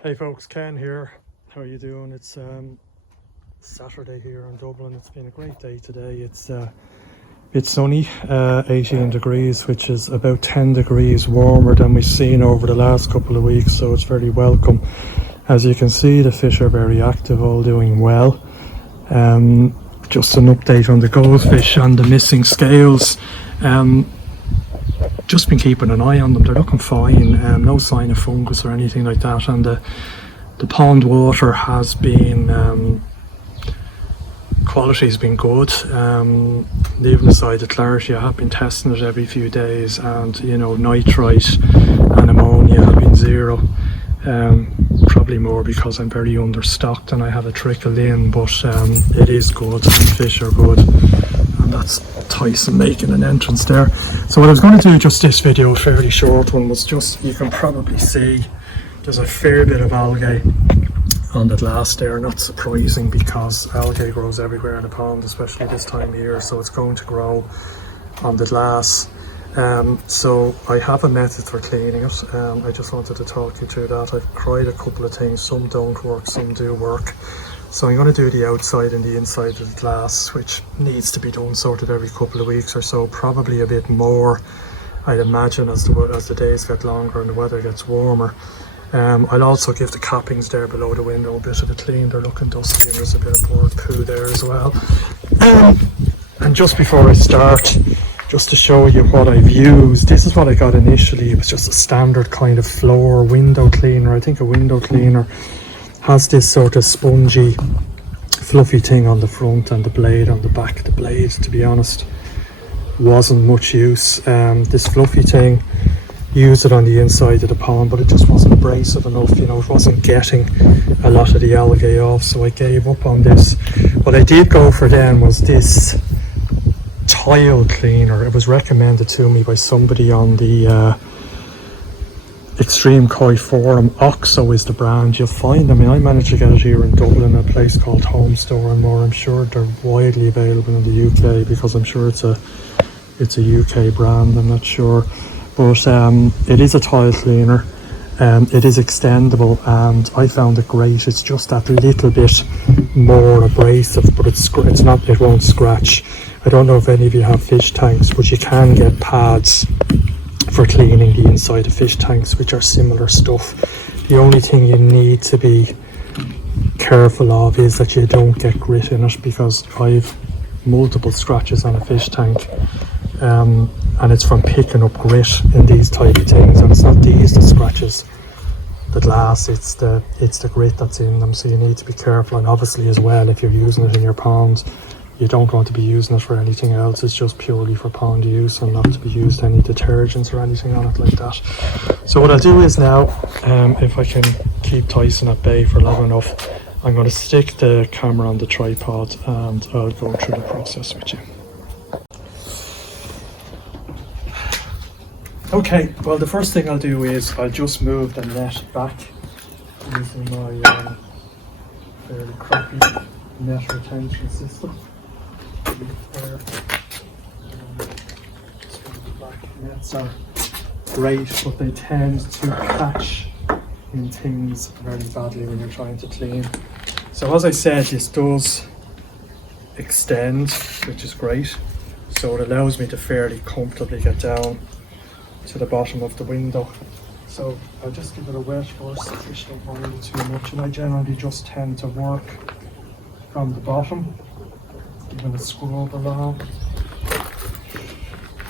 Hey folks, Ken here. How are you doing? It's Saturday here in Dublin. It's been a great day today. It's sunny, 18 degrees, which is about 10 degrees warmer than we've seen over the last couple of weeks, so it's very welcome. As you can see, the fish are very active, all doing well. Just an update on the goldfish and the missing scales. Just been keeping an eye on them. They're looking fine, no sign of fungus or anything like that, and the pond water has been quality's been good. Leaving aside the clarity, I have been testing it every few days, and nitrite and ammonia have been zero. Probably more because I'm very understocked and I have a trickle in, but it is good and fish are good. And that's Tyson making an entrance there. So what I was going to do, just this video, a fairly short one, was just, you can probably see there's a fair bit of algae on the glass there. Not surprising because algae grows everywhere in the pond, especially this time of year, so it's going to grow on the glass. So I have a method for cleaning it. I just wanted to talk you through that. I've tried a couple of things, some don't work, some do work. So I'm going to do the outside and the inside of the glass, which needs to be done sort of every couple of weeks or so, probably a bit more, I'd imagine, as the days get longer and the weather gets warmer. I'll also give the cappings there below the window a bit of a clean. They're looking dusty and there's a bit of bird poo there as well. And just before I start, just to show you what I've used, this is what I got initially. It was just a standard kind of floor window cleaner. I think a window cleaner has this sort of spongy, fluffy thing on the front and the blade on the back. The blade, to be honest, wasn't much use. This fluffy thing, used it on the inside of the pond, but it just wasn't abrasive enough. It wasn't getting a lot of the algae off, so I gave up on this. What I did go for then was this tile cleaner. It was recommended to me by somebody on the Extreme Koi forum. Oxo is the brand. You'll find, I managed to get it here in Dublin, a place called Home Store and More. I'm sure they're widely available in the UK because I'm sure it's a UK brand. I'm not sure, but it is a tile cleaner. It is extendable and I found it great. It's just that little bit more abrasive, but it won't scratch. I don't know if any of you have fish tanks, but you can get pads for cleaning the inside of fish tanks, which are similar stuff. The only thing you need to be careful of is that you don't get grit in it, because I've multiple scratches on a fish tank, and it's from picking up grit in these type of things. And it's not these that scratches the glass, it's the grit that's in them, so you need to be careful. And obviously as well, if you're using it in your pond, you don't want to be using it for anything else. It's just purely for pond use and not to be used any detergents or anything on it like that. So what I'll do is now, if I can keep Tyson at bay for long enough, I'm going to stick the camera on the tripod and I'll go through the process with you. Okay, well the first thing I'll do is I'll just move the net back using my fairly crappy net retention system. There. The black nets are great, but they tend to catch in things very badly when you're trying to clean. So as I said, this does extend, which is great. So it allows me to fairly comfortably get down to the bottom of the window. So I'll just give it a wet first. The fish don't mind it too much, and I generally just tend to work from the bottom, giving a scrub along.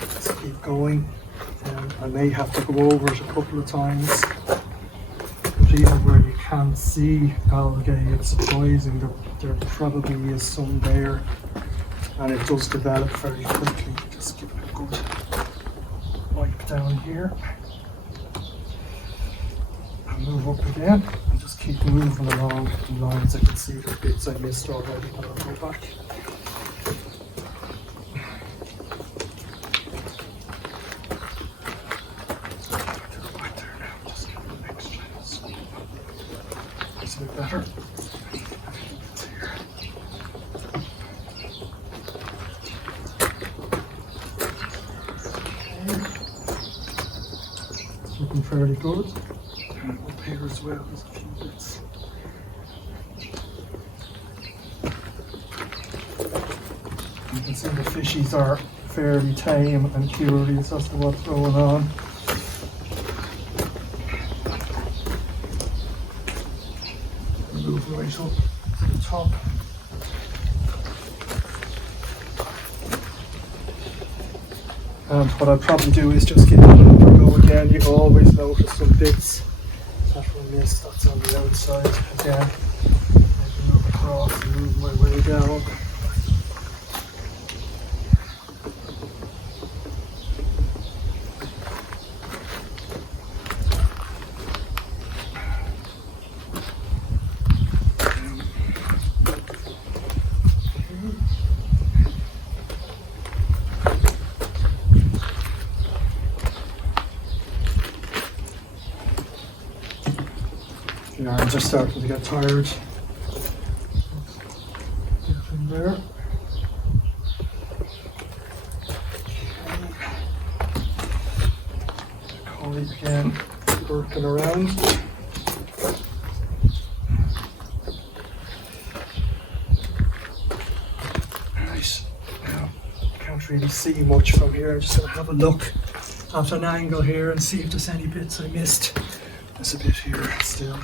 Just keep going. I may have to go over it a couple of times, but even where you can't see algae, it's surprising that there probably is some there, and it does develop very quickly. Just give it a good wipe down here and move up again, and just keep moving along the lines. I can see the bits I missed already, but I'll go back. A bit better. Looking fairly good. Up here here as well. There's a few bits. You can see the fishies are fairly tame and curious as to what's going on. Move right up to the top. And what I'll probably do is just give it another go again. You always notice some bits that we missed. That's on the outside again. I can look across and move my way down. The arms are starting to get tired. Get in there. Collie again, working around. Right, now can't really see much from here. I'm just going to have a look at an angle here and see if there's any bits I missed. There's a bit here still.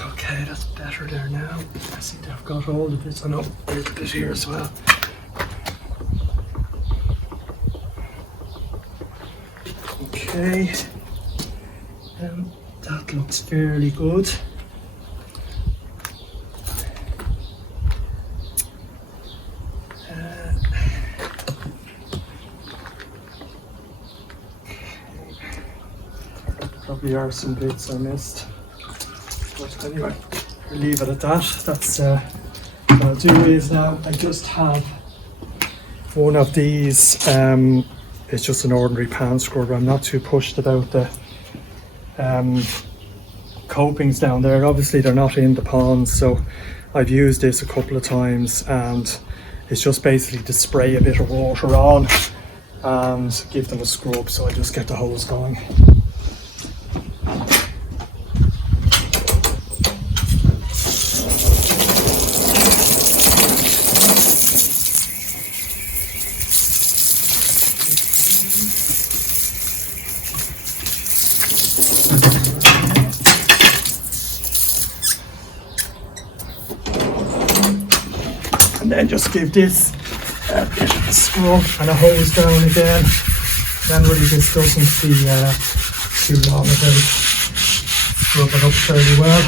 Okay, that's better there now. I seem to have got all the bits. I know there's a bit here as well. Okay, that looks fairly good. Probably are some bits I missed. But anyway, we'll leave it at that. That's what I'll do is now I just have one of these. It's just an ordinary pan scrubber. I'm not too pushed about the copings down there. Obviously they're not in the ponds, so I've used this a couple of times, and it's just basically to spray a bit of water on and give them a scrub. So I just get the hose going. And then just give this a bit of a scrub and a hose down again. Generally this doesn't be too long without scrubbing up fairly well.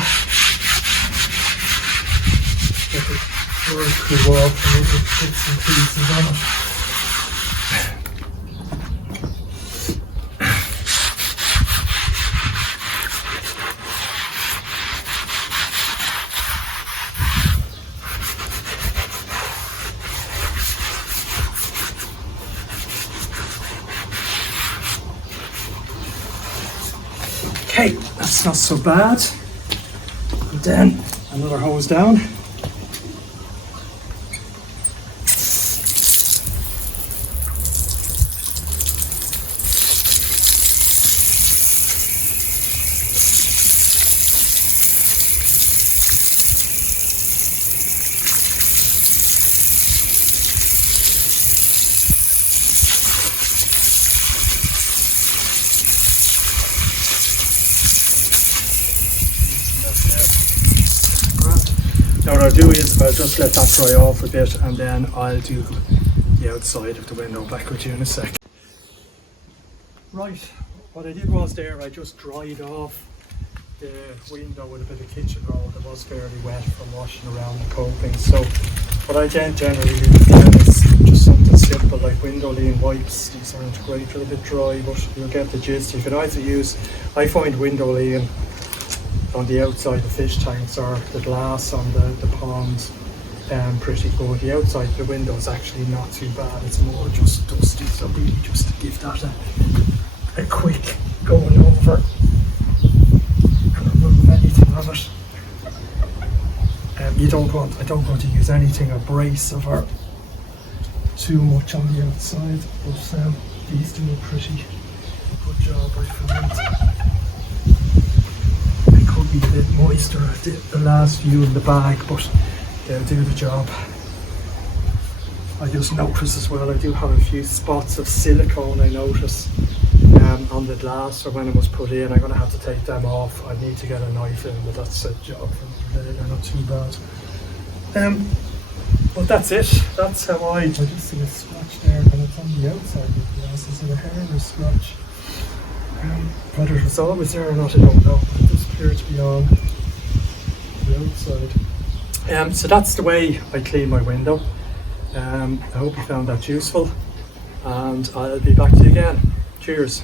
Get the word cool off and little bits and pieces on it. Okay, that's not so bad. And then another hose down. Now what I'll do is I'll just let that dry off a bit, and then I'll do the outside of the window back with you in a sec. Right, what I did was there, I just dried off the window with a bit of kitchen roll that was fairly wet from washing around the coping. So what I generally do again is just something simple like window lean wipes. These aren't great, they're a bit dry, but you'll get the gist. You can either use, I find window lean on the outside of fish tanks or the glass on the ponds pretty good. The outside of the window is actually not too bad, it's more just dusty, so really just to give that a quick going over and remove anything of it. I don't want to use anything abrasive or too much on the outside, but these do a pretty good job, I find. They could be a bit moister at the last few in the bag, but they'll do the job. I just notice as well, I do have a few spots of silicone I notice on the glass, or when it was put in. I'm going to have to take them off. I need to get a knife in, but that's a job for me. They're not too bad. But that's it. That's how I just see a scratch there, and it's on the outside of the glass. Is it a hair or a scratch? Whether it was always there or not, I don't know. It does appear to be on the outside. So that's the way I clean my window. I hope you found that useful, and I'll be back to you again. Cheers.